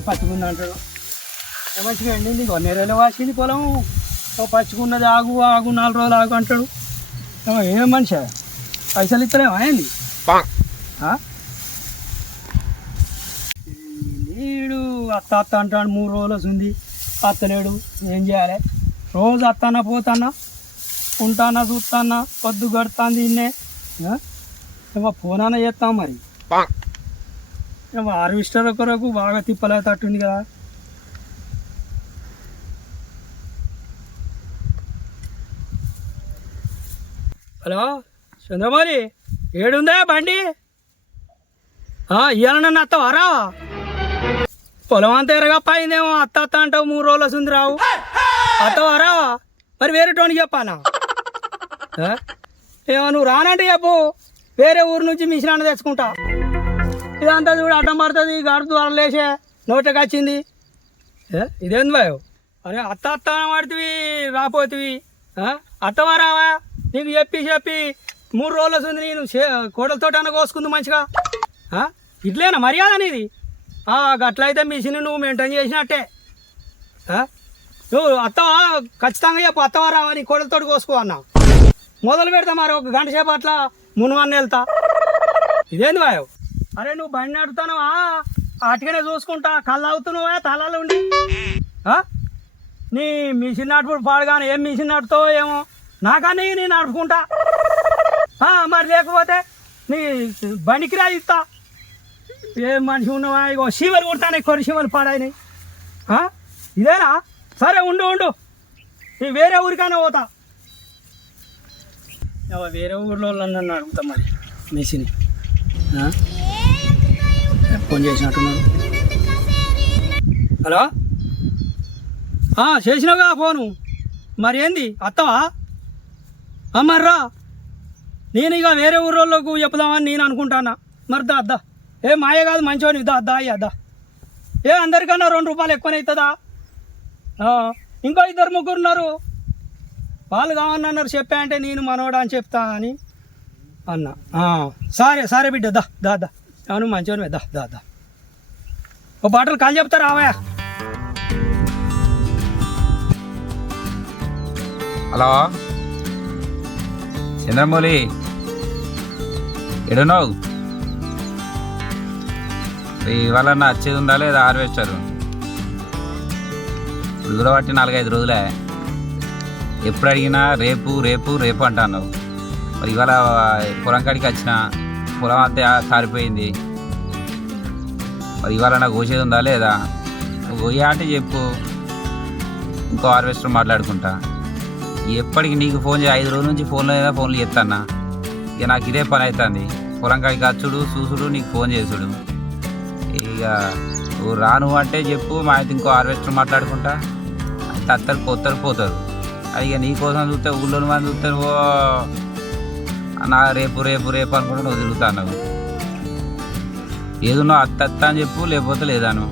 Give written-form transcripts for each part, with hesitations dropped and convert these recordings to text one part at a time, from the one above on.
నీళ్ళు పచ్చుకుంది అంటాడు. మంచిగా ఎండింది నెరలో వాసింది పొలం, పచ్చుకున్నది ఆగు ఆగు 4 రోజులు ఆగు అంటాడు. ఏం మనిషి పైసలు ఇస్తలేమా ఏంది? నీడు అత్త అత్త అంటాడు, 3 రోజులు వస్తుంది అత్తలేడు. ఏం చేయాలి? రోజు అత్తన్నా పోతాన్నా, ఉంటానా చూస్తానా, పొద్దు గడుతుంది ఇన్నే. ఏమో ఫోన్ చేస్తాం మరి. ఏమో హార్వెస్టర్ కొరకు బాగా తిప్పలే తట్టుంది కదా. హలో చంద్రమౌళి, ఏడుందా బండి? ఇవాళ నన్ను అత్త వరావా? పొలం అంతా ఎరగపోయిందేమో. అత్త అత్త అంటావు, 3 రోజులు వస్తుంది రావు. అత్త వరావా? మరి వేరే టోనికి చెప్పానా? ఏమో నువ్వు రానంటే చెప్పు, వేరే ఊరు నుంచి మిషన్ అన్న తెచ్చుకుంటా. ఇదంతా చూడు అడ్డం పడుతుంది, గడుపు ద్వారా లేచే నోటకి వచ్చింది. ఇదేంది బాయ్? అరే అత్త అత్త పడుతుంది రాపోతుంది. అత్తవా రావా? నీకు చెప్పి 3 రోజులు వస్తుంది. నేను కోడలతో అన్న కోసుకుంది మంచిగా. ఇట్లేనా మర్యాద అనేది? అట్లయితే మిషన్ నువ్వు మెయింటైన్ చేసినట్టే. నువ్వు అత్తవా ఖచ్చితంగా చెప్పు, అత్తవా రావా నీ కోడలతో కోసుకో అన్న. మొదలు పెడతా మరి 1 గంట సేపు అట్లా మునువన్న వెళ్తా. ఇదేంది బాయ్? అరే నువ్వు బండి నడుపుతానవా? అటుగానే చూసుకుంటా. కళ్ళు అవుతున్నావా తలాలు ఉండి? నీ మిషన్ నడుపుడు పాడుగానే ఏం మిషన్ నడుపుతావో ఏమో. నాకని నేను నడుపుకుంటా. మరి లేకపోతే నీ బండికి రా ఇస్తా. ఏం మనిషి ఉన్నావా? ఇగో శివలు కుడతానే, కొన్ని శివలు పాడాయినాయి. ఇదేనా? సరే ఉండు, నీ వేరే ఊరికైనా పోతా. వేరే ఊర్లో నన్ను అడుగుతా మరి మిషన్. ఫోన్ చేసినట్టున్నాడు. హలో, చేసినావుగా ఫోను. మరి ఏంది అత్తవా? మర్రా నేను ఇక వేరే ఊరోళ్ళకు చెప్పుదామని నేను అనుకుంటానా. మరి అద్దా ఏ మాయ కాదు, మంచివాడిని. అద్దా అద్దా. అందరికన్నా 2 రూపాయలు ఎక్కువనే అవుతుందా? ఇంకో 2-3 ఉన్నారు, వాళ్ళు కావన్నారు. చెప్పా అంటే నేను మనోడా అని చెప్తా అని అన్నా. సరే బిడ్డ, దా అవును మంచివాడిని. దా ఓ బాటలు కాలు చెప్తారా రావయా? హలో చంద్రమౌళి, ఎడున్నావు? ఇవాళ వచ్చేది ఉందా లేదా హార్వెస్టర్? ఇప్పుడు బట్టి 4-5 రోజులే. ఎప్పుడు అడిగినా రేపు రేపు రేపు అంటున్నావు. మరి ఇవాళ పొలం కాడికి వచ్చిన, పొలం అంతా సారిపోయింది. మరి ఇవాళ నాకు కోసేది ఉందా లేదా? నువ్వు కోయా అంటే చెప్పు, ఇంకో హార్వెస్టర్ మాట్లాడుకుంటా. ఎప్పటికి నీకు ఫోన్ 5 రోజుల నుంచి ఫోన్లు చేస్తానా. ఇక నాకు ఇదే పని అవుతుంది. పొలం కాడికి వచ్చుడు చూసుడు, నీకు ఫోన్ చేసుడు. ఇక నువ్వు రాను అంటే చెప్పు, మా అయితే ఇంకో హార్వెస్టర్ మాట్లాడుకుంటా. అయితే పోతారు. అది ఇక నీ కోసం చూస్తే ఊళ్ళో మంది చూస్తారు. నా రేపు అనుకుంటా నువ్వు తిరుగుతాను. ఏదున్నా అత్త అని చెప్పు, లేకపోతే లేదాను.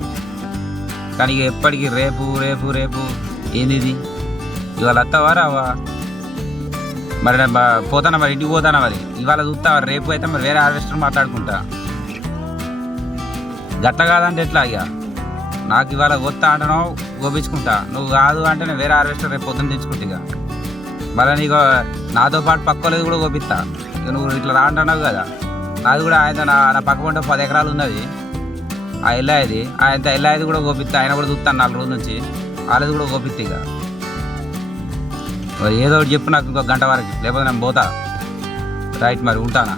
కానీ ఇక ఎప్పటికీ రేపు ఏంది ఇది? ఇవాళ అత్తవా రావా? మరి పోతానా, మరి ఇంటికి పోతానా? మరి ఇవాళ చూస్తా, రేపు అయితే మరి వేరే హార్వెస్టర్ మాట్లాడుకుంటా. గట్ల కాదంటే ఎట్లా? ఇక నాకు ఇవాళ కొత్త అంటున్నావు, గోపించుకుంటా. నువ్వు కాదు అంటే నేను వేరే హార్వెస్టర్ రేపు పొద్దున్న తెచ్చుకుంటా. ఇక మళ్ళీ నీకు నాతో పాటు పక్కలేదు కూడా గోపిస్తా. ఇక నువ్వు ఇట్లా రా అంటున్నావు కదా, నాది కూడా ఆయన నా పక్క పంట 10 ఎకరాలు ఉన్నది. ఆ ఎల్లాయిది ఆయన ఎల్లాయిది కూడా గోపిస్తా. ఆయన కూడా చూస్తాను 4 రోజుల నుంచి. వాళ్ళది కూడా గోపిస్తా. ఇక మరి ఏదో ఒకటి చెప్పు నాకు, ఇంకో గంట వరకు, లేకపోతే నేను పోతా. రైట్, మరి ఉంటానా?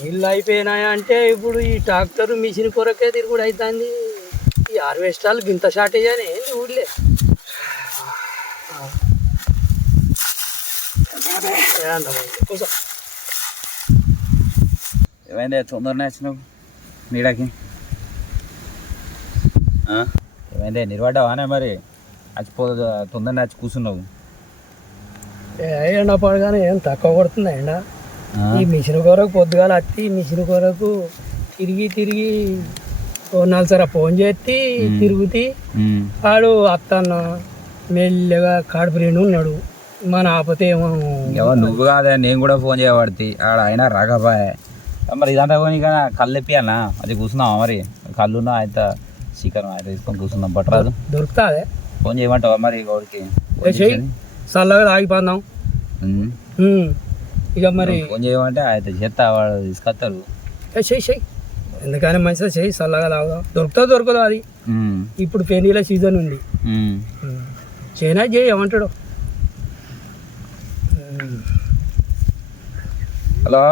నీళ్ళు అయిపోయినాయి అంటే ఇప్పుడు ఈ ట్రాక్టర్ మిషన్ కొరకే తిరుగుడు అవుతుంది. ఈ హార్వెస్టర్లు ఇంత షార్టేజ్ అని ఏంటి ఊళ్ళే. కూర్చో. ఏమైంది తొందరనే వచ్చినావు నీడకి? ఏమైంది నిలబడ్డావానే మరి? తొందరనే వచ్చి కూర్చున్నావు. ఎండ పడగానే ఏం తక్కువ కొడుతుంది ఎండ. ఈ మిషన్ కొరకు పొద్దుగాల వచ్చి మిషన్ కొరకు తిరిగి తిరిగి ఓ నాలుగు ఫోన్ చేసి తిరుగుతి వాడు అత్తన్న మెల్లగా కాడిపోయిన ఉన్నాడు. మన ఆపతే ఏమో నువ్వు కాదే, నేను కూడా ఫోన్ చేయబడితే ఆడ అయినా రాకపోయే. మరి ఇదంతా పోనీ కానీ కళ్ళు ఎప్పియాలనా? అది కూర్చున్నావా మరి? కళ్ళున్నా అయితే చికెన్ అయితే తీసుకొని కూర్చుందాం. పట్టరాదు దొరుకుతుంది. ఫోన్ చేయమంటావా మరి గౌడికి? చల్లగా తాగిపోదాం ఇక. మరి ఫోన్ చేయమంటే అయితే చేస్తా, వాడు తీసుకొస్తారు. చెయ్యి ఎందుకని మంచిగా చెయ్యి, చల్లగా తాగుదాం. దొరకదు అది. ఇప్పుడు పెళ్ళిళ్ళ సీజన్ ఉంది. చైనా చేయి ఏమంటాడు. హలో,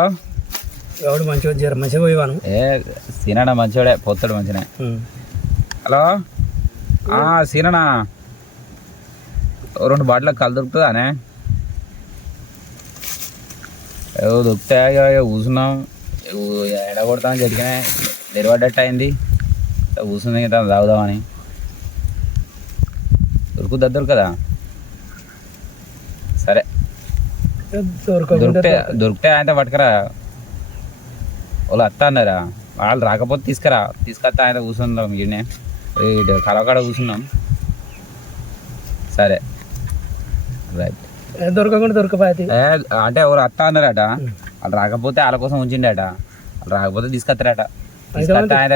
ఎవడు మంచిగా జర మంచిగా పోయివాను. సీనన్న మంచివాడే, పోతాడు మంచిగా. హలో సీనన్న, 2 బాటిల్ కళ్ళు దొరుకుతుందానే? ఏవో దొరుకుతాయి. కూర్చున్నాం, ఎడ కొడతామని జరిగినాయి, నిలబడ్డట్టు అయింది. కూర్చుంది కదా తాగుదామని. దొరకదా? సరే దొరికితే ఆయన పట్టుకరా. వాళ్ళు అత్త అన్నారా? వాళ్ళు రాకపోతే తీసుకొస్తా. ఆయన కూర్చుందాం, ఈయనే కలవకాడ కూర్చున్నాం. సరే రైట్. దొరకపోతే అంటే ఎవరు అత్త అన్నారట, వాళ్ళు రాకపోతే వాళ్ళ కోసం ఉంచిండట. వాళ్ళు రాకపోతే తీసుకొస్తారట. తీసుకొస్తా ఆయన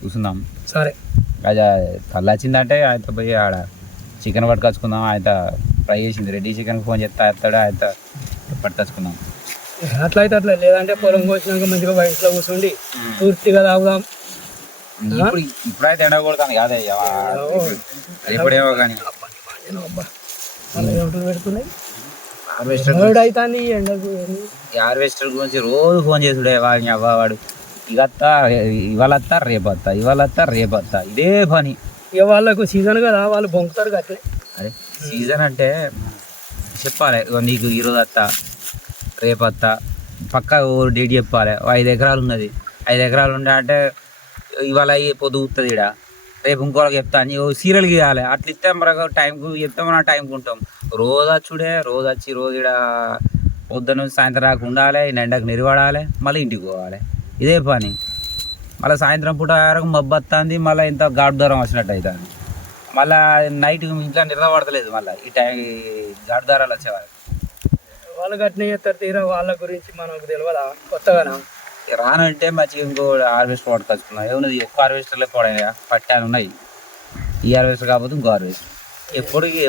కూర్చుందాం. సరే అది కళ్ళు వచ్చిందంటే ఆయన పోయి ఆడ చికెన్ పట్టుకొచ్చుకుందాం. ఆయన ఫ్రై చేసింది రెడ్డి చికెన్ ఫోన్ చేస్తా ఎత్తాడు, ఆయన పట్టుకొచ్చుకుందాం. అట్లా అయితే అట్లా, లేదంటే పొలం కోసినాక మంచిగా బయటలో కూర్చోండి పూర్తిగా తాగుదాం. ఇప్పుడైతే ఎండ కొడతాను కాదే, ఇప్పుడేమో కానీ పెడుతున్నాయి. హార్వెస్టర్ గురించి రోజు ఫోన్ చేసుడే వాడిని అవ్వవాడు. ఇవాళ రేపత్తా ఇదే పని. ఇక వాళ్ళకు సీజన్ కదా, వాళ్ళు బొంకుతారు కదా. అరే సీజన్ అంటే చెప్పాలి, నీకు ఈరోజు అత్తా రేపత్తా పక్కా డేట్ చెప్పాలి. 5 ఎకరాలు ఉన్నది, 5 ఎకరాలు ఉండే అంటే ఇవాళ పొద్దుగుతుంది ఇక్కడ, రేపు ఇంకోళ్ళకి చెప్తా అని సీరియల్కి ఇవ్వాలి. అట్లా ఇస్తే మరి టైంకు చెప్తే మనం టైంకి ఉంటాం. రోజు వచ్చి ఇక్కడ పొద్దున్న నుంచి సాయంత్రం దాకా ఉండాలి, ఎండకు నిలబడాలి, మళ్ళీ ఇంటికి పోవాలి. ఇదే పని. మళ్ళీ సాయంత్రం పూట వరకు మబ్బు వస్తుంది, మళ్ళీ ఇంత గాడు దూరం వచ్చినట్టు అవుతుంది. మళ్ళీ నైట్ ఇంట్లో నిద్ర పడతలేదు. మళ్ళీ ఈ టైం గాడు దారాలు వచ్చేవారు. వాళ్ళు గట్టిన చేస్తారు తీరా, వాళ్ళ గురించి మనకు తెలియదా కొత్తగానా? రానంటే మంచిగా ఇంకో హార్వెస్టర్ పట్టుకొచ్చుకున్నాం. ఏమున్నది ఎక్కువ హార్వెస్టర్లే పడాయా, పట్టాలు ఉన్నాయి. ఈ హార్వెస్టర్ కాకపోతే ఇంకో హార్వెస్టర్.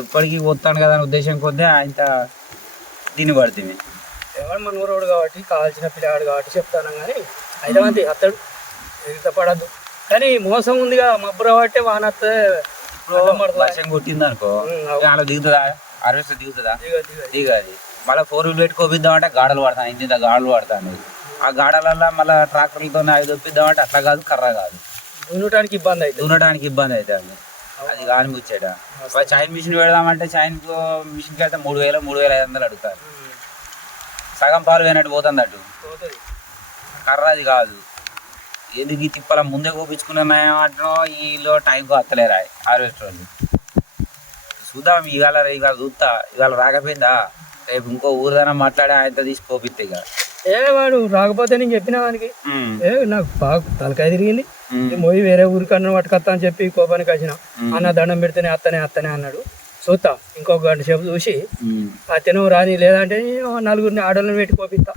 ఎప్పటికీ పోతాను కదా అని ఉద్దేశం కొద్ది ఆయన దీన్ని పడుతుంది. ఎవరు మన ఊరోడు కాబట్టి, కావాల్సిన పిల్లగాడు కాబట్టి చెప్తాను. కానీ అయితే మంది అత్తడు పడద్దు. కానీ మోసం ఉందిగా, మబ్బుర పట్టే వానత్తే వర్షం కొట్టింది అనుకో, అలా దిగుతుందా హార్వెస్టర్? దిగది. మళ్ళీ 4 వీల్ పెట్టుకోపిద్దామంటే గాడలు పడతాను, ఇంత గాడలు పడతాను. ఆ గాడలల్లో మళ్ళీ ట్రాక్టర్లతో అవి దొప్పిద్దామంటే అట్లా కాదు, కర్ర కాదు. దున్నటానికి ఇబ్బంది అవుతుంది. అది కాని ముచ్చేట. చైన్ మిషన్ పెడదామంటే చైన్ మిషన్కి వెళ్తే 3,500 అడుగుతారు. సగం పాలు పోయినట్టు పోతుంది అటు. కర్ర అది కాదు. ఎందుకు ఈ తిప్పల ముందే కోపించుకున్నామంటున్నా, ఈలో టైంకి వస్తలేరా హార్వెస్టర్ వాళ్ళు. చూద్దాం, ఇవాళ చూస్తా. ఇవాళ రాకపోయిందా రేపు ఇంకో ఊరిదైనా మాట్లాడి ఆయనతో తీసి కోపిస్తే. ఇక వాడు రాకపోతే నేను చెప్పిన వానికి నాకు బాగా తలకాయ తిరిగింది, పోయి వేరే ఊరికన్నా పట్టుకొస్తా అని చెప్పి కోపానికి వచ్చిన. అన్న దండం పెడితేనే అత్తనే అన్నాడు. చూస్తా, ఇంకొక గంట సేపు చూసి అతను రాని, లేదంటే 4 ఆడోళ్ళని పెట్టి కోపిస్తా.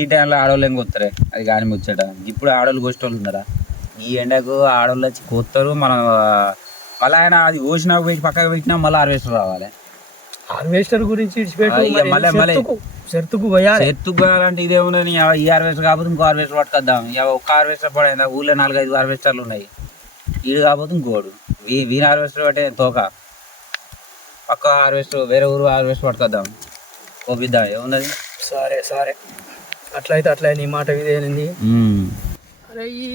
ఈ టైంలో ఆడవాళ్ళు ఏం కొత్తారే, అది కానీ ముచ్చట. ఇప్పుడు ఆడవాళ్ళు కోసేటోళ్ళు ఉన్నారా? ఈ ఎండకు ఆడవాళ్ళు వచ్చి కోస్తారు. మనం మళ్ళీ ఆయన అది కోసినా పోయి పక్కకు పెట్టినా మళ్ళీ హార్వెస్టర్ రావాలి. హార్వెస్టర్ గురించి చెరుకు పోయాలంటే ఇదేమున్నది, ఈ హార్వెస్టర్ కాకపోతే ఇంకో హార్వెస్టర్ పట్టుకొద్దాం. ఒక్క హార్వెస్టర్ పడైందా? ఊళ్ళో 4-5 హార్వెస్టర్లు ఉన్నాయి. ఈడు కాకపోతే ఇంకోడు వీని హార్వెస్టర్ పట్టే తోక. పక్క హార్వెస్టర్ వేరే ఊరు హార్వెస్టర్ పట్టుకొద్దాం, కోపిద్దాం. ఏమున్నది? సరే అట్లయితే నీ మాట ఇదేనండి. అరే ఈ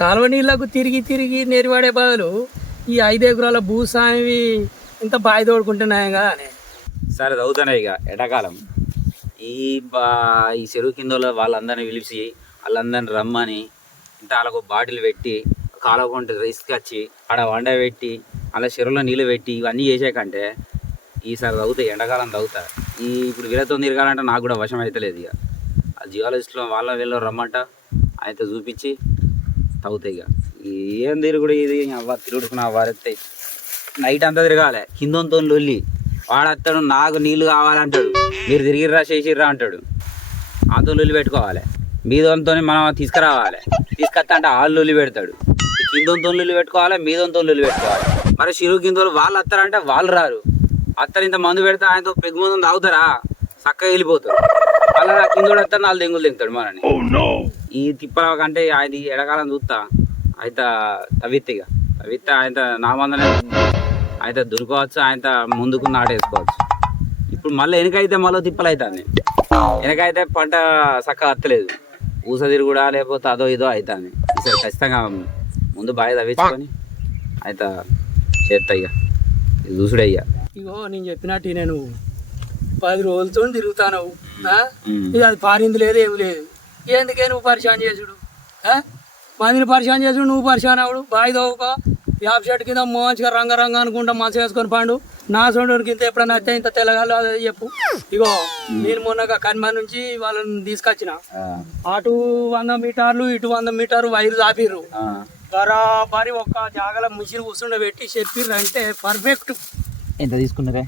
కాలువ నీళ్ళకు తిరిగి నెరివాడే బదులు ఈ 5 ఎకరాల భూస్వామి ఇంత బావి తోడుకుంటున్నాయి కదా అని. ఈసారి చదువుతానే ఇక ఎండాకాలం ఈ ఈ చెరువు కింద వాళ్ళందరినీ పిలిచి వాళ్ళందరిని రమ్మని ఇంత వాళ్ళకు బాటిల్ పెట్టి కాలకుంటే తీసుకొచ్చి ఆడ వండ పెట్టి అలా చెరువులో నీళ్ళు పెట్టి ఇవన్నీ చేసాకంటే ఈసారి చదువుతాయి ఎండాకాలం చదువుతా ఇప్పుడు వీళ్ళతో తిరగాలంటే నాకు కూడా వశం అవుతలేదు ఇక ఆ జియాలజిస్ట్లో వీళ్ళు రమ్మంట అయితే చూపించి తవ్వుతాయి ఇక ఏం తిరుగుడు ఇది అవ్వ తిరుగుడుకున్నా వారెత్తాయి నైట్ అంతా తిరగాలి కిందంతో లొల్లి వాడేస్తాడు నాకు నీళ్ళు కావాలంటాడు మీరు తిరిగిర్రా చేసిర్రా అంటాడు ఆతో లొల్లి పెట్టుకోవాలి మీదంతో మనం తీసుకురావాలి తీసుకొస్తా అంటే వాళ్ళు లొల్లి పెడతాడు కిందంతో లొల్లి పెట్టుకోవాలి మీదంతో లొల్లి పెట్టుకోవాలి మరి చెరువు కింద వాళ్ళు వస్తారంటే వాళ్ళు రారు అత్తరు ఇంత మందు పెడితే ఆయనతో పెగ్గు మందు తాగుతారా చక్కగా వెళ్ళిపోతారు అలా కింద వస్తారు నాలుగు దెంగులు దింగుతాడు మనని ఈ తిప్పల కంటే ఆయన ఎడకాలం చూస్తా అయితే తవ్విత్తే ఆయన నా మందనే అయితే దొరకవచ్చు ఆయన ముందుకు నాటేసుకోవచ్చు ఇప్పుడు మళ్ళీ వెనకైతే మళ్ళీ తిప్పలు అవుతుంది వెనకైతే పంట చక్కగా అత్తలేదు ఊస తిరుగుడా లేకపోతే అదో ఇదో అవుతుంది ఈసారి ఖచ్చితంగా ముందు బాగా తవ్వించుకొని అయితే చేస్తా ఇక చూసుడే ఇక ఇగో నేను చెప్పినట్టు నేను 10 రోజులతో తిరుగుతాను ఇక అది పారింది లేదు ఏమి లేదు ఎందుకే నువ్వు పరిశాన్ చేసుడు మందిని పరిశాన్ చేసుడు నువ్వు పరిశాన్ అవుడు బావి తవ్వుకో యాప్ షర్ట్ కింద మంచిగా రంగ అనుకుంటా మంచిగా వేసుకొని పండు నా సొండూరికి ఇంత ఎప్పుడైనా అయితే ఇంత తెల్లగాలు అదే చెప్పు ఇగో నేను మొన్నగా కన్మా నుంచి వాళ్ళని తీసుకొచ్చిన అటు 100 మీటర్లు ఇటు 100 మీటర్లు వైరు చాపిర్రు బరాబరి ఒక్క జాగల మిషన్ కూర్చుండబెట్టి చెప్పిర్రు అంటే పర్ఫెక్ట్. ఎంత తీసుకున్నారే?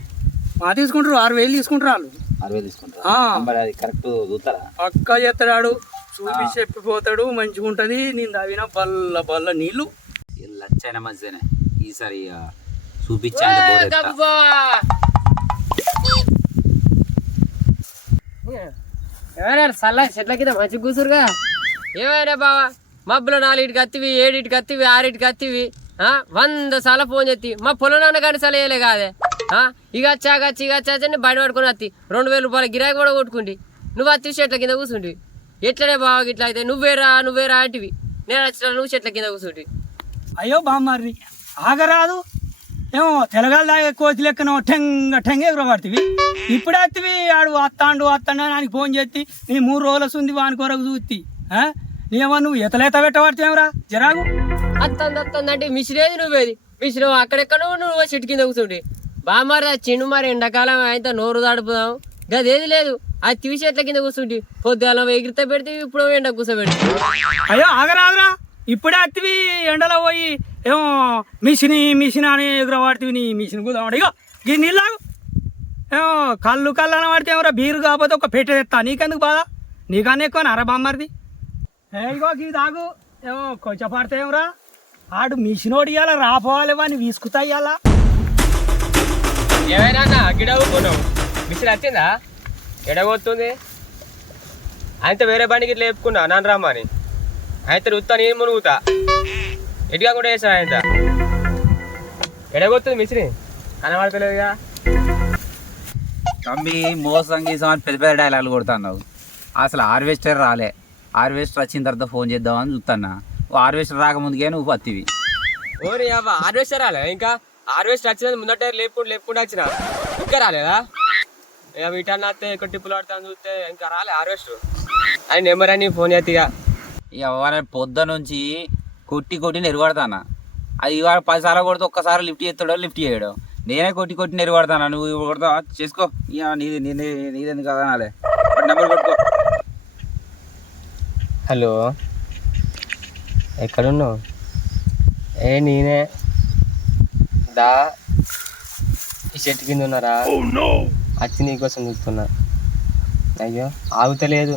తీసుకుంటారు 6,000 తీసుకుంటారు వాళ్ళు. 6,000 తీసుకుంటారు. కరెక్ట్ చూస్తారా? పక్క చేస్తాడు, చూపి చెప్పిపోతాడు, మంచిగా ఉంటుంది. నేను తవ్విన బల్ల బల్ల నీళ్ళు లచ్చైనా మంచిదేనే. ఈసారి చూపించా సల్లా చెట్ల కింద మంచిగా కూసురుగా. ఏమైనా బావా మబ్బులో 4 కత్తివి 7 కత్తివి 6 కత్తివి 100 సార్లు ఫోన్ చేతి మా పొలం కానీ సల వేయలే కాదే. ఇక వచ్చాక బయట పడుకొని వత్తి 2,000 రూపాయల గిరాకీ కూడా కొట్టుకుంటి. నువ్వు అత్తి చెట్ల కింద కూర్చుంటి. ఎట్లనే బాగా ఇట్లా అయితే నువ్వేరా అంటివి. నేను వచ్చిన నువ్వు చెట్ల కింద కూర్చుంటి. అయ్యో బామ్మారి ఆగరాదు ఏమో తెలగాలు దాకా కోచి లెక్కన టెంగ ఎగురబడుతుంది. ఇప్పుడే వత్తివి ఆడు వస్తాడు ఆయనకి ఫోన్ చేసి నీ 3 రోజులు ఉంది వాని కొరకు చూస్తి. ఏమో నువ్వు ఎతలేత పెట్టబడితేమరా జరాగు అత్తందంటే మిషనేది నువ్వేది మిషన్ అక్కడెక్కడ నువ్వు చెట్టు కింద కూర్చుంటి. బామ్మారి చిన్ను మరి ఎండాకాలం అయితే నోరు దాడుపుదాం గదేది లేదు. అది తీసి చెట్ల కింద కూర్చుంటి. పొద్దుగాల ఎగిరితే పెడితే ఇప్పుడు ఎండ కూర్చోబెట్టి. అయ్యో ఆగరాదురా ఇప్పుడే వత్తివి ఎండలో పోయి ఏమో మిషన్ అని ఎగురబడుతుంది. నీ మిషన్ కూదాడు. ఇగో ఈ నీళ్ళాగు ఏమో కళ్ళు అని పడితే ఏమరా బీరు కాకపోతే ఒక పెట్టె తెస్తా. నీకెందుకు బాధ? నీకన్నా ఎక్కువ నర బామ్మారిది. ఇగో ఇది తాగు ఏమో కొంచెం పడితే ఏమరా ఆడు మిషన్ ఓడియాల రాపోవాలి వాడిని వీసుకుతా ఇయ్యాలా. ఏమైనా గిడవుకున్నావు మిషన్ వచ్చిందా? ఎడగొస్తుంది అయితే వేరే బండికి ఇట్లా లేపుకున్నా నాన్న రమ్మని. అయితే ఉత్తా నేను మునుగుతా ఎటుగా కూడా వేసా. ఆయన ఎడగొస్తుంది మిషన్ కనబడతలేదుగా. తమ్మి మోసం గీసం పెద్ద పెద్ద డైలాగులు కొడుతున్నావు. అసలు హార్వెస్టర్ రాలే. హార్వెస్టర్ వచ్చిన తర్వాత ఫోన్ చేద్దామని చూస్తున్నా. హార్వెస్టర్ రాకముందుకే నువ్వు పత్తివి. ఓరి అవ్వ హార్వెస్టర్ రాలే? ఇంకా హార్వెస్టర్ వచ్చినది ముందట లేపుకుంటూ వచ్చిన ఇంకా రాలేదా? వీటన్నా వస్తే ఎక్కువ టిప్పులు పడతాను చూస్తే ఇంకా రాలే హార్వెస్టర్. అని నెంబర్ అని ఫోన్ చేతిగా ఇక పొద్దు నుంచి కొట్టి నెరగొడతానా. అది ఇవాళ 10 సార్లు కొడితే ఒక్కసారి లిఫ్ట్ చేస్తాడో లిఫ్ట్ చేయడం. నేనే కొట్టి నెరగొడతానా. నువ్వు కొడతావా? చేసుకో. ఇక నీదెందుకు కదా నాలే. నెంబర్ కొట్టుకో. హలో ఎక్కడున్నావు? నేనే దా ఈ చెట్టు కింద ఉన్నారా? వచ్చి నీకోసం చూస్తున్నా. అయ్యో ఆగుతలేదు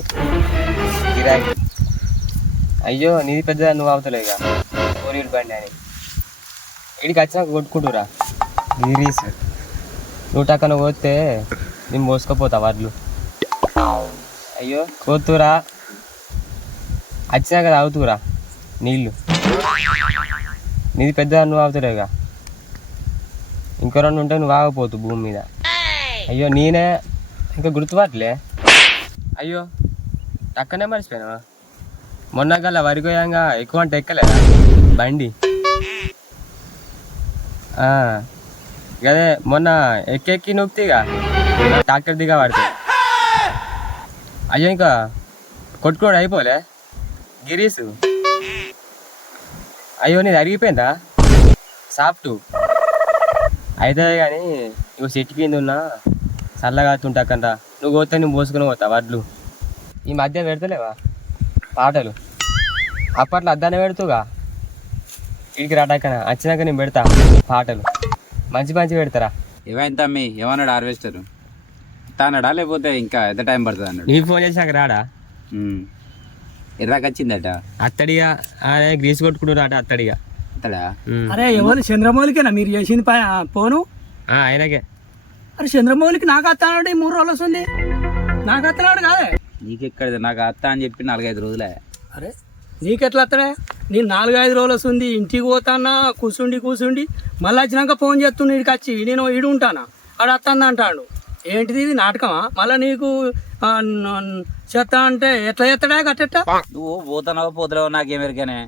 గిరాకీ. అయ్యో నీది పెద్ద నువ్వు ఆగుతలేవు. ఇక కోరిడు బండి అని ఇడికి వచ్చినాక కొట్టుకుంటురా గిరీస్. నువ్వు టక్కన పోతే నేను మోసుకపోతా వడ్లు. అయ్యో కోతురా వచ్చినాక తాగుతురా నీళ్ళు. నీది పెద్ద నువ్వు ఆగుతలేవుగా. ఇంకో 2 ఉంటే నువ్వు ఆగపోతు భూమి మీద. అయ్యో నేనే ఇంకా గుర్తుపట్టలే. అయ్యో టక్కనే మర్చిపోయినా. మొన్న గల వరికోయంగా ఎక్కువ అంటే ఎక్కలేదా బండి? అదే మొన్న ఎక్కి నొక్కిగా ట్రాక్టర్ దిగా పడుతుంది. అయ్యో ఇంకా కొట్టుకోవడం అయిపోలే గిరీసు. అయ్యో నీది అరిగిపోయిందా సాఫ్ట్ అయితే కానీ ఇగో చెట్టు కింద ఉన్నా చల్లగా తుంటకంట. నువ్వు పోతే నువ్వు పోసుకుని పోతా వడ్లు. ఈ మధ్య పెడతలేవా పాటలు? అప్పట్లో అద్దానే పెడుతుగా. ఇడికి రాటాకనా వచ్చినాక నేను పెడతా పాటలు. మంచి మంచి పెడతారా? ఏమైంది తమ్మి, ఏమన్నాడు హార్వెస్టర్? అన్నాడా లేకపోతే ఇంకా ఎంత టైం పడుతుంది అన్నాడు? నీకు ఫోన్ చేసాక రాడా? ఎర్రాకి వచ్చిందట. అత్తడిగా గ్రీస్ కొట్టుకుంటున్నాట అత్తడిగా. అతడా? అరే ఎవరు చంద్రమౌళికేనా మీరు చేసింది పోను? ఆయనకే. అరే చంద్రమౌళికి నాకు అత్తనాడు 3 రోజులు వస్తుంది. నాకు అత్తనాడు కాదే. నీకెక్కడిది? నాకు అత్త అని చెప్పి 4-5 రోజులే. అరే నీకెట్లా అత్తడే? నేను 4-5 రోజులు వస్తుంది. ఇంటికి పోతానా కూర్చుండి మళ్ళీ వచ్చినాక ఫోన్ చేస్తున్నా. ఇడికి వచ్చి నేను ఈడు ఉంటానా ఆడ అత్తంది అంటాడు. ఏంటిది ఇది నాటకమా? మళ్ళీ నీకు చెత్త అంటే ఎట్లా చేస్తాడా గట్టెట్ట? నువ్వు పోతున్నావో నాకేమెరికనే.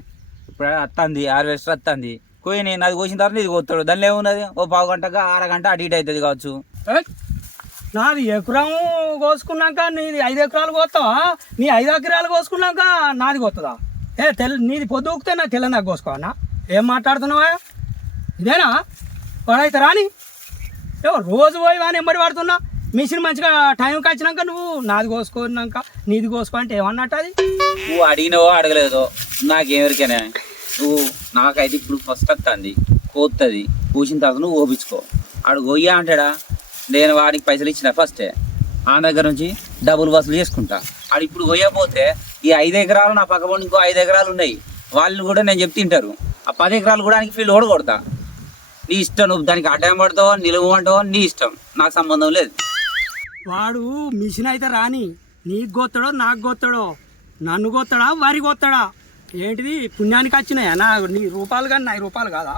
ఇప్పుడు అత్తంది హార్వెస్టర్ అత్తంది కోయి అది కోసిన తర్వాత ఇది కోస్తాడు. దానిలో ఏమున్నది? ఓ పావు గంటగా అరగంట అటు ఇటు అవుతుంది కావచ్చు. నాది ఎకరం కోసుకున్నాక నీది 5 ఎకరాలు కోస్తావా? నీ 5 ఎకరాలు కోసుకున్నాక నాది కోస్తుందా? నీది పొద్దుకితే నాకు తెల్ల నాకు కోసుకోవన్నా? ఏం మాట్లాడుతున్నావా? ఇదేనా వాడైతే రాని రోజు పోయి వాని ఎంబడి పడుతున్నా. మిషన్ మంచిగా టైంకి వచ్చినాక నువ్వు నాది కోసుకున్నాక నీది కోసుకో అంటే ఏమన్నట్టు అది? నువ్వు అడిగినవో అడగలేదో నాకేమెరికనే. నువ్వు నాకైతే ఇప్పుడు ఫస్ట్ వస్తుంది కోస్తుంది. కూసిన తర్వాత నువ్వు ఓపించుకో. ఆడు గొయ్య అంటాడా? నేను వాడికి పైసలు ఇచ్చిన ఫస్టే ఆ దగ్గర నుంచి డబ్బులు వసూలు చేసుకుంటా. ఆడు ఇప్పుడు గొయ్యపోతే ఈ 5 ఎకరాలు నా పక్కన ఇంకో 5 ఎకరాలు ఉన్నాయి. వాళ్ళు కూడా నేను చెప్తే తింటారు. ఆ 10 ఎకరాలు కూడా ఫీల్డ్ కూడా కొడతా. నీ ఇష్టం. నువ్వు దానికి అడ్డం పడతావో నిలవమంటావో నీ ఇష్టం. నాకు సంబంధం లేదు. వాడు మిషన్ అయితే రాని నీకు గోత్తడో నాకు గోత్తడో, నన్ను గోత్తడా వారి గోత్తడా? ఏంటిది పుణ్యానికి వచ్చినాయా నా నీ రూపాయలు కానీ 5 రూపాయలు కాదా?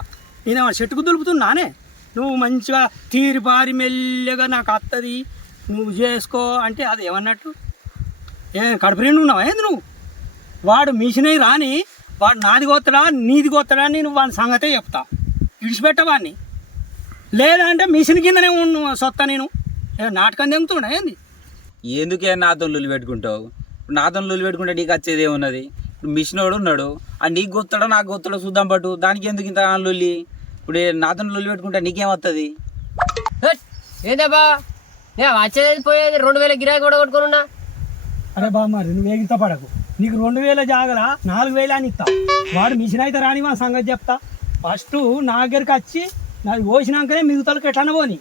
నేను చెట్టుకు దులుపుతున్నానే. నువ్వు మంచిగా తీరిపారి మెల్లగా నాకు వస్తుంది నువ్వు చేసుకో అంటే అది ఏమన్నట్టు? కడుపు నిండు ఉన్నావా ఏంది నువ్వు? వాడు మిషన్ అయి రాని వాడు నాది గోత్తడా నీది గోత్తడా అని నువ్వు వాడి సంగతే చెప్తా. ఇడిచిపెట్టవాడిని లేదంటే మిషన్ కిందనే సొత్తా. నేను నాటకం తెంగుతున్నా ఏంది? ఎందుకే నాతో లొల్లి పెట్టుకుంటావు? నాతో లొల్లి పెట్టుకుంటే నీకు వచ్చేది ఏమున్నది? ఇప్పుడు మిషన్ వాడు ఉన్నాడు. ఆ నీకు గొత్తడో నాకు గొత్తడో చూద్దాం పట్టు. దానికి ఎందుకు ఇంత లొల్లి? ఇప్పుడు నాతో లొల్లి పెట్టుకుంటే నీకేమవుతుంది? ఏందా బా నేను వచ్చేది పోయేది 2000 గిరాకీ కూడా కొట్టుకున్నా. అరే బా మరి నువ్వు వేగిత పడకు. నీకు 2000 జాగల 4000 అని ఇస్తా. వాడు మిషన్ అయితే రాని మా సంగతి చెప్తా. ఫస్ట్ నా దగ్గరికి వచ్చి నాది కోసినాకనే మిగతాలకు ఎట్లా పోని.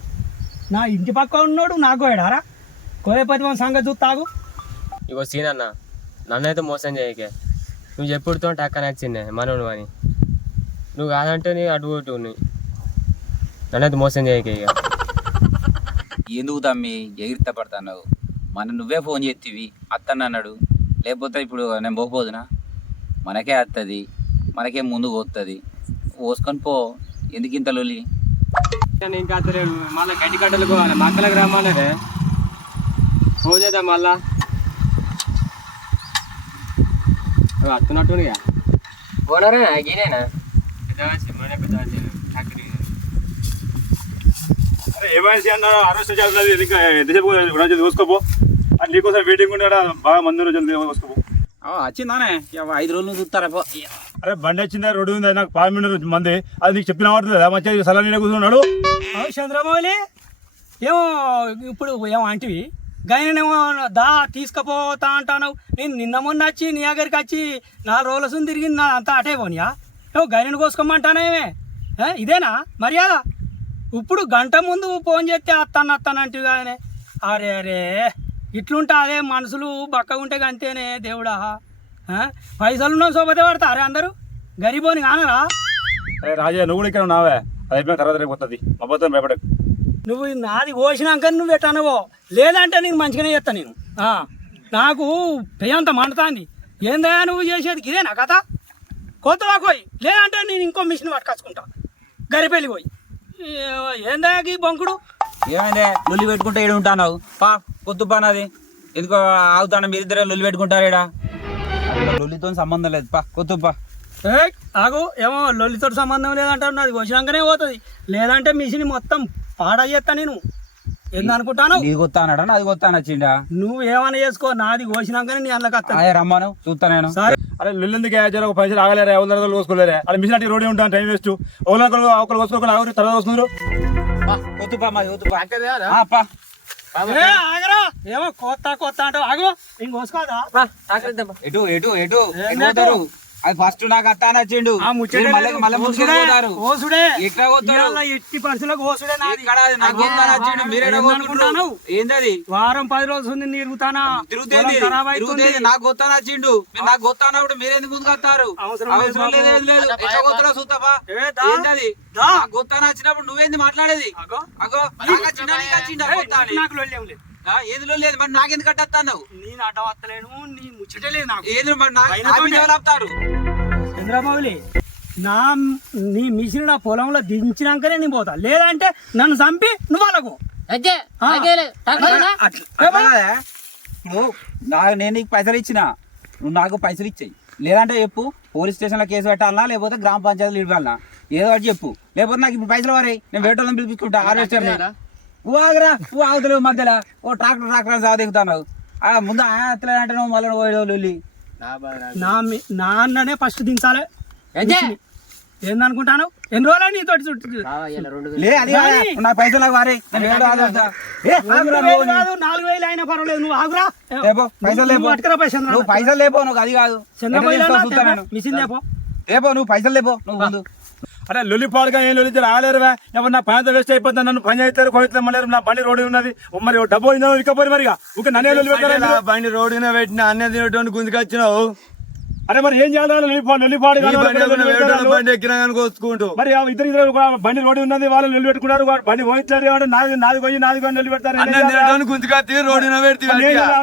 నా ఇంటి పక్క ఉన్నాడు నాకు కోయడారా? కోయపతి మన సంగతి చూస్తాగు. ఇగో సీన్ అన్న నన్నైతే మోసం చేయకే. నువ్వు చెప్పుడుతో టక్క నచ్చిందే మనోడు అని. నువ్వు కాదంటే నీ అడుగుతూ నన్నైతే మోసం చేయకే. ఇక ఎందుకు తమ్మి ఎగిరిత పడతావు? మన నువ్వే ఫోన్ చేతివి అత్తన్న అన్నాడు. లేకపోతే ఇప్పుడు నేను పోకపోదునా? మనకే వస్తుంది, మనకే ముందుకు వస్తుంది. పోసుకొని పో. ఎందుకు ఇంత లొల్లి? ఇంకా అత్తలేడు. మళ్ళీ గడ్డి కట్టలు పోవాలి మక్కలకు రమ్మన్నదే. ఫోన్ చేద్దాం మళ్ళా. నువ్వు అత్తున్నట్టుగా ఓనరా గిరేనా? ఏమైనా అన్నారు అరెస్ట్ చేయాలి. ఇంకా ఎంతసేపు చూసుకోపో. అది నీకోసం వెయిటింగ్ ఉన్నాడా? బాగా మంది రోజులు చూసుకోపో. వచ్చిందానే 5 రోజులు చూస్తారా? అరే బండి వచ్చిందా? రోడ్డు ఉంది నాకు 5 మినిట్ మంది. అది నీకు చెప్పిన వాడుతుంది మంచిగా సలా నీడ కూర్చున్నాడు. చంద్రమౌళి ఏమో ఇప్పుడు ఏమో అంటివి గైనేమో దా తీసుకుపోతా అంటాను. నేను నిన్న మొన్న వచ్చి నీ దగ్గరికి వచ్చి 4 రోజుల సుంది తిరిగింది. నా అంతా అటే పోనియా? ఏమో గైనను కోసుకోమంటానేమే? ఇదేనా మర్యాద? ఇప్పుడు గంట ముందు ఫోన్ చేస్తే అత్తానంటివి కానీ. అరే అరే ఇట్లుంటే అదే మనుషులు బక్కగా ఉంటే అంతేనే దేవుడా. పైసలు ఉన్నావు సోపతే పడతా అరే అందరూ గరీబోని కానరా? అరే రాజా నువ్వు కూడా ఇక్కడ ఉన్నావే. అది అయిపోయిన తర్వాత రేపు వస్తుంది. అబద్ధం భయపడకు. నువ్వు నాది కోసినాక నువ్వు ఎట్టనవో లేదంటే నేను మంచిగానే చేస్తాను. నేను నాకు పెయ్యంత మండుతాంది. ఏందయ్యా నువ్వు చేసేది ఇదేనా కథ? కొత్తవా పోయి లేదంటే నేను ఇంకో మిషన్ పట్టుకొచ్చుకుంటా గరిపెళ్ళి పోయి. ఏందయ్యా ఈ బొంకుడు? ఏమైందే లొల్లి పెట్టుకుంటే ఈడ ఉంటావు? పా కొద్దు పానది ఎందుకో ఆగుతాను. మీరిద్దరే లొల్లి పెట్టుకుంటారు ఈడ. లొల్లితో సంబంధం లేదు. పా కొద్దుపా. ఆగు ఏమో లొల్లితో సంబంధం లేదంటావు. నాది కోసినాకనే పోతుంది. లేదంటే మిషన్ మొత్తం పాడయ్యేస్తా నేను. ఏందనుకుంటాను నీది కొత్తా అన్నాడా నాది కొత్తా నచ్చిండా? నువ్వు ఏమైనా చేసుకో, నాది కోసినాకనే నీ అందులోకి వస్తా. అదే రమ్మను చూస్తా నేను. సరే అరే లొల్లెందుకు ఒక పైసలు ఆగలేరా ఎవరి కోసుకోలేరా అలా మిషన్ అంటే రోడ్డు ఉంటాను టైం వేస్ట్ ఒకరు కోసుకోవాలి ఆగురు తర్వాత వస్తున్నారు వద్దుపా మాది వద్దుపా. ఏ, ఆగరా, ఏమో కొత్త అంటావు, ఆగు ఇంకోసుకోదా. ఎటు ఎటు ఎటు ఎటు పోతారు? అది ఫస్ట్ నాకు అత్తా నచ్చిండు. ఆ ముచ్చటే మీరు మళ్ళీ లేదు. మళ్ళీ ముందుకు పోతారు. ఓసుడే ఎట్లా పోతారు? ఇవాళ ఎట్టి పరిస్థితులకు ఓసుడే నాది. ఇక్కడ అది నాకు అత్తా నచ్చిండు. మీరు ఎడ అనుకుంటాను ఏందది వారం 10 రోజులు ఉంది తిరుగుతానా, తిరుగుతుంది ఖరాబ్ అవుతుంది. తిరుగుతుంది. నాకు గొత్తా నచ్చిండు. మీరు నాకు గొత్తా అన్నప్పుడు మీరు ఎందుకు ముందుకు వస్తారు? అవసరం లేదు అవసరం లేదు, ఏం లేదు. ఎట్లా గొత్తారో చూస్తావా? ఏ, దా. ఏందది? దా. నాకు గొత్తా నచ్చినప్పుడు నువ్వేంది మాట్లాడేది? అగో. అగో నాకు వచ్చిండా, నీకు వచ్చిండా గొత్తా అని? నాకు లొల్లేం లేదు, ఏదిలో లేదు మరి నాకెందుకు కట్టేస్తావు? నేను అడ్డ వస్తలేను, నీ ముచ్చటే లేదు నాకు. ఏది మరి అయినా నాకు తోటే. ఆపుతారు? చంద్రబాబులే నీ మిషన్ నా పొలంలో దించినాకనే నేను పోతా, లేదంటే నన్ను చంపి నువ్వు వాళ్ళకు అంతే ఆ. అట్లా కాదా? నువ్వు నేను నీకు పైసలు ఇచ్చిన, నువ్వు నాకు పైసలు ఇచ్చాయి. లేదంటే చెప్పు, పోలీస్ స్టేషన్లో కేసు పెట్టాలనా లేకపోతే గ్రామ పంచాయతీలు ఇవ్వాలనా, ఏదో ఒకటి చెప్పు. లేకపోతే నాకు ఇప్పుడు పైసలు వారాయి, నేను వేటోళ్ళని పిలిపించుకుంటా హార్వెస్టర్ని. నువ్వు ఆగరా, నువ్వు ఆగుతలేవు మధ్యలో. ఓ ట్రాక్టర్ సాగుతావు. ముందు అట్లా అంటే నువ్వు మళ్ళీ పోయేవాళ్ళు. నాన్ననే ఫస్ట్ దించాలి. ఏందనుకుంటాను ఎన్ని రోజులు నీతోటి చుట్టూ లే అది కాదా, నాకు పైసలు నాకు వారాయి, నేను వేరే కాదు, 4000 అయినా పర్వాలేదు, నువ్వు ఆగురా. లేపో పైసలు లేపో, పట్టుకురా పైసలు. నువ్వు పైసలు లేపో, నువ్వు అది కాదు మిషన్ లేపో. లేపో, నువ్వు పైసలు లేపో నువ్వు ముందు. అరే లొల్లి పాడుగా ఏం లొల్లి ఆగలేరువా ఎవరు నా పని వేస్ట్ అయిపోతుంది నన్ను పని అవుతారు కొడుతుంది మళ్ళీ నా బండి రోడ్డు ఉన్నది మరి డబ్బు ఇకపోయి మరిగా ఊకే నన్నే లొల్లి పెట్టారు బండి రోడ్డునే పెట్టిన అన్న తినటువంటి గుంజుకొచ్చినావు. అరే మరి ఏం చేయాలి లొల్లి పాడు బండి ఎక్కినా కానీ కోసుకుంటూ మరి ఇద్దరు బండి రోడ్డు ఉన్నది వాళ్ళు లొల్లి పెట్టుకున్నారు వాడు బండి పోయించారు నాది పోయి లొల్లి పెడతారు అన్న తినటువంటి గుంజుకొచ్చి రోడ్డున పెడితే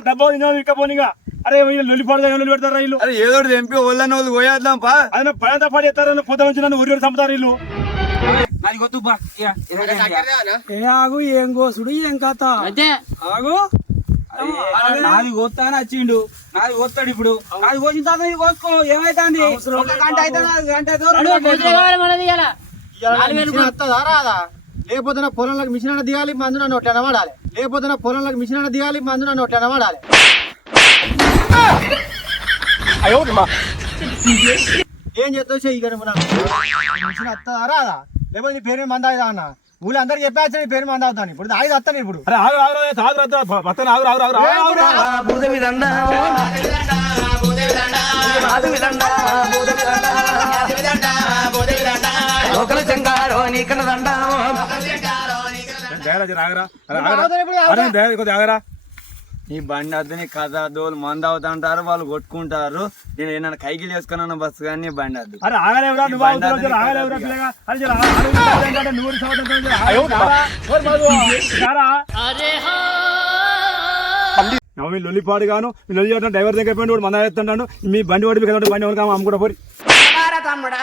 డబ్బు ఇకపోనిగా అరే లొల్లి పాడుగా లొల్లి పెడతారా వీళ్ళు అరే ఏదో ఎంపీ వాళ్ళని వాళ్ళు పోయేద్దాం పా అదే పని పాడు చేస్తారు పొద్దు నుంచి నన్ను ఊరి చంపుతారు వీళ్ళు నాది వద్దు బా. ఇక, ఇరవై ఐదు. ఏ ఆగు, ఏం కోసుడు ఏం కథ, అంతే ఆగు. నాది కొత్తాను వచ్చిండు, నాది కొత్తాడు ఇప్పుడు. నాది కోసిన తర్వాత నీది కోసుకో, ఏమైతుంది? ఒక గంట అయితే గంట అయితే రాదా లేకపోతే నా పొలంలోకి మిషన్ అన్న దిగాలి మందున నోట్లన వాడాలి, లేకపోతే నా పొలంలోకి మిషన్ అన్న దిగాలి మందున నోట్లన వాడాలి. ఏం చేస్తావు చెయ్యి మిషన్ వస్తుందా రాదా, లేకపోతే నీ పేరు మంద అవుతా అన్న ఊళ్ళో అందరికి చెప్పాల్సి నీ పేరు మంద అవుతాను. ఇప్పుడు ఆగి వస్తాను ఇప్పుడు. అరే ఆగు పక్కన ఆగరా నీ బండి వద్ద నీ కథ దోలు మంద అవుతుంటారు వాళ్ళు కొట్టుకుంటారు. నేను ఏమన్నా కైకిలు వేసుకున్నాను బస్సు కానీ నీ బండి వద్దు. అరే ఆగలేవురా నువ్వు ఆగలేవురా పిల్లగా అరే జర నూరు సంవత్సరం లొల్లిపాడు గాను లొల్లి చేయడం డ్రైవర్ దగ్గర పోయి వాడు మంద ఎత్తుంటాడు మీ బండి ఓడిపి కదా బండి ఎవరికి అమ్ముకుంటా పోయి తమ్ముడా